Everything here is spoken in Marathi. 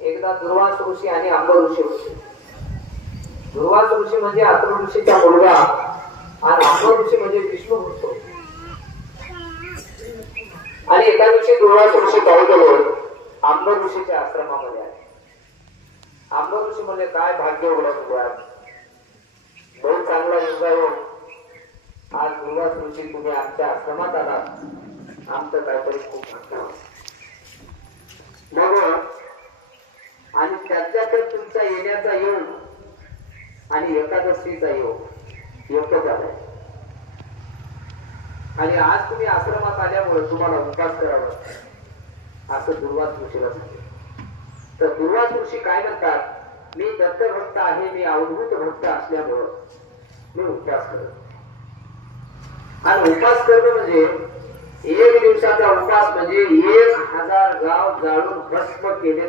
एकदा दुर्वास ऋषी आणि अंब ऋषी होते. दुर्वास ऋषी म्हणजे अत्रि ऋषीचा मुलगा आणि अंब ऋषी म्हणजे विष्णू होतो. आणि एका दिवशी दुर्वास ऋषी काय केले, अंब ऋषीच्या आश्रमामध्ये आले. अंब ऋषी म्हणले, काय भाग्य उघडलं तुझ्या, बहुत चांगला मुलगा हो. आज दुर्वास ऋषी तुम्ही आमच्या आश्रमात आलात, आमचं काहीतरी खूप भाग्य. मग आणि त्याच्यात तुमचा येण्याचा योग आणि एकादशीचा योग एकच झालाय. आणि आज तुम्ही आश्रमात आल्यामुळे तुम्हाला उपास करावा असं दुर्वास ऋषीला सांगितलं. तर दुर्वास ऋषी काय म्हणतात, मी दत्तभक्त आहे, मी अवधूत भक्त असल्यामुळं मी उपास करतो. आणि उपास करणं म्हणजे एक दिवसाचा उपास म्हणजे 1000 गाव जाळून भस्म केले